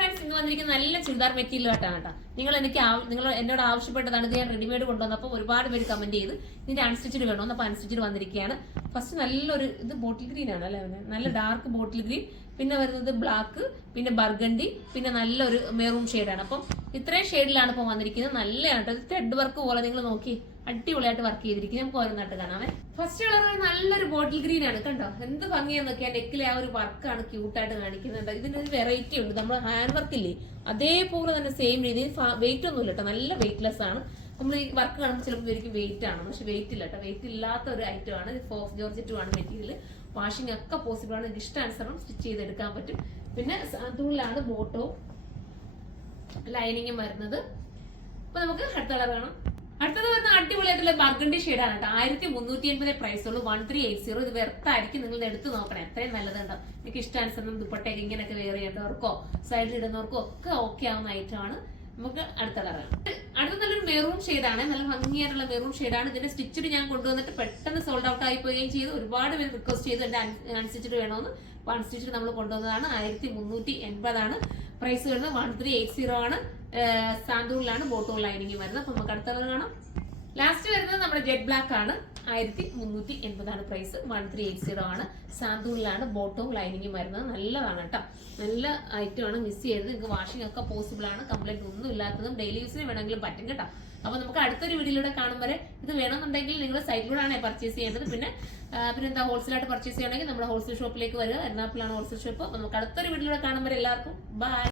Friends, ഇന്ന് വന്നിരിക്കുന്ന നല്ല ചുരിദാർ മെറ്റീരിയലായിട്ടാണ് കേട്ടോ. നിങ്ങൾ എന്നോട് ആവശ്യപ്പെട്ടതാണ്. ഇത് ഞാൻ റെഡിമെയ്ഡ് കൊണ്ടുവന്നപ്പോൾ ഒരുപാട് പേര് കമന്റ് ചെയ്ത് ഇതിന്റെ അൺസ്റ്റിച്ചഡ് വേണമെന്ന്. അപ്പോൾ അൺസ്റ്റിച്ചഡ് വന്നിരിക്കുകയാണ്. ഫസ്റ്റ് നല്ലൊരു ഇത് ബോട്ടിൽ ഗ്രീൻ ആണ് അല്ലേ, നല്ല ഡാർക്ക് ബോട്ടിൽ ഗ്രീൻ, പിന്നെ വരുന്നത് ബ്ലാക്ക്, പിന്നെ ബർഗണ്ടി, പിന്നെ നല്ലൊരു മെറൂൺ ഷെയ്ഡാണ്. അപ്പം ഇത്രയും ഷെയ്ഡിലാണ് ഇപ്പോൾ വന്നിരിക്കുന്നത്. നല്ലതാണ് കേട്ടോ. ത്രെഡ് വർക്ക് പോലെ നിങ്ങൾ നോക്കി അടിപൊളിയായിട്ട് വർക്ക് ചെയ്തിരിക്കും. നമുക്ക് ഓരോന്നായിട്ട് കാണാമേ. ഫസ്റ്റ് കളർ നല്ലൊരു ബോട്ടിൽ ഗ്രീൻ ആണ് കണ്ടോ, എന്ത് ഭംഗിയാന്നൊക്കെ. ആ നെക്കിലെ ആ ഒരു വർക്കാണ് ക്യൂട്ടായിട്ട് കാണിക്കുന്നുണ്ട്. ഇതിന്റെ ഒരു വെറൈറ്റി ഉണ്ട്. നമ്മൾ ഹാൻഡ് വർക്ക് ഇല്ലേ അതേപോലെ തന്നെ സെയിം രീതിയിൽ വെയിറ്റ് ഒന്നും ഇല്ല കേട്ടോ, നല്ല വെയിറ്റ്ലെസ് ആണ്. നമ്മൾ ഈ വർക്ക് കാണുമ്പോൾ ചിലപ്പോൾ ശരിക്കും വെയിറ്റ് ആണ്, പക്ഷെ വെയിറ്റ് ഇല്ല കേട്ടോ. വെയിറ്റ് ഇല്ലാത്ത ഒരു ഐറ്റം ആണ്. ഇത് ഫോക്സ് ജോർജറ്റും ആണ് മെറ്റീരിയൽ. വാഷിംഗ് ഒക്കെ പോസിബിൾ ആണ്. ഇഷ്ടാനുസരണം സ്റ്റിച്ച് ചെയ്തെടുക്കാൻ പറ്റും. പിന്നെ സാന്തൂണിലാണ് ബോട്ടോ ലൈനിങ്ങും വരുന്നത്. അപ്പൊ നമുക്ക് അടുത്ത കളർ കാണാം. അടുത്തത് വരുന്ന അടിപൊളിയായിട്ടുള്ള ബർഗണ്ടി ഷെയ്ഡാണ് കേട്ടോ. 1380 പ്രൈസ് ഉള്ളൂ. 1380. ഇത് വെറുത്തായിരിക്കും, നിങ്ങൾ എടുത്ത് നോക്കണേ, അത്രയും നല്ലതുണ്ടോ. എനിക്ക് ഇഷ്ടാനുസരണം ദുപ്പട്ടയൊക്കെ ഇങ്ങനെയൊക്കെ വെയർ ചെയ്യേണ്ടവർക്കോ സൈഡിൽ ഇടുന്നവർക്കോ ഒക്കെ ഓക്കെ ആവുന്ന ഐറ്റം ആണ്. നമുക്ക് അടുത്ത കളറാണ്. അടുത്ത നല്ലൊരു മെറൂൺ ഷെയ്ഡാണ്, നല്ല ഭംഗിയായിട്ടുള്ള മെറൂൺ ഷെയ്ഡാണ്. ഇതിന്റെ സ്റ്റിച്ചഡ് ഞാൻ കൊണ്ടുവന്നിട്ട് പെട്ടെന്ന് സോൾഡ് ഔട്ട് ആയി പോവുകയും ചെയ്തു. ഒരുപാട് പേര് റിക്വസ്റ്റ് ചെയ്തു എന്റെ അൺസ്റ്റിച്ചഡ് വേണമെന്ന്. അപ്പൊ അൺസ്റ്റിച്ചഡ് നമ്മൾ കൊണ്ടുവന്നതാണ്. 1380 ആണ് പ്രൈസ് വരുന്നത്. 1380 ആണ്. സാന്തൂണിലാണ് ബോട്ടോ ലൈനിങ് വരുന്നത്. അപ്പൊ നമുക്ക് അടുത്ത കളർ കാണാം. ലാസ്റ്റ് വരുന്നത് നമ്മുടെ ജെറ്റ് ബ്ലാക്ക് ആണ്. 1380 ആണ് പ്രൈസ്. 1380 ആണ്. സാന്തൂണിലാണ് ബോട്ടോ ലൈനിങ്ങും വരുന്നത്. നല്ലതാണ് കേട്ടോ, നല്ല ഐറ്റം ആണ്. മിസ് ചെയ്തത്. നിങ്ങൾക്ക് വാഷിംഗ് ഒക്കെ പോസിബിൾ ആണ്. കംപ്ലൈന്റ് ഒന്നും ഇല്ലാത്തതും ഡെയിലി യൂസിന് വേണമെങ്കിലും പറ്റും കേട്ടോ. അപ്പൊ നമുക്ക് അടുത്തൊരു വീഡിയോയിലൂടെ കാണും വരെ. ഇത് വേണമെന്നുണ്ടെങ്കിൽ നിങ്ങൾ സൈറ്റിലൂടെയാണ് പർച്ചേസ് ചെയ്യേണ്ടത്. പിന്നെ എന്താ ഹോൾസെയിലായിട്ട് പർച്ചേസ് ചെയ്യണമെങ്കിൽ നമ്മുടെ ഹോൾസെയിൽ ഷോപ്പിലേക്ക് വരിക. എറണാകുളമാണ് ഹോൾസെയിൽ ഷോപ്പ്. അപ്പൊ നമുക്ക് അടുത്തൊരു വീഡിയോയിലൂടെ കാണും വരെ എല്ലാവർക്കും ബൈ.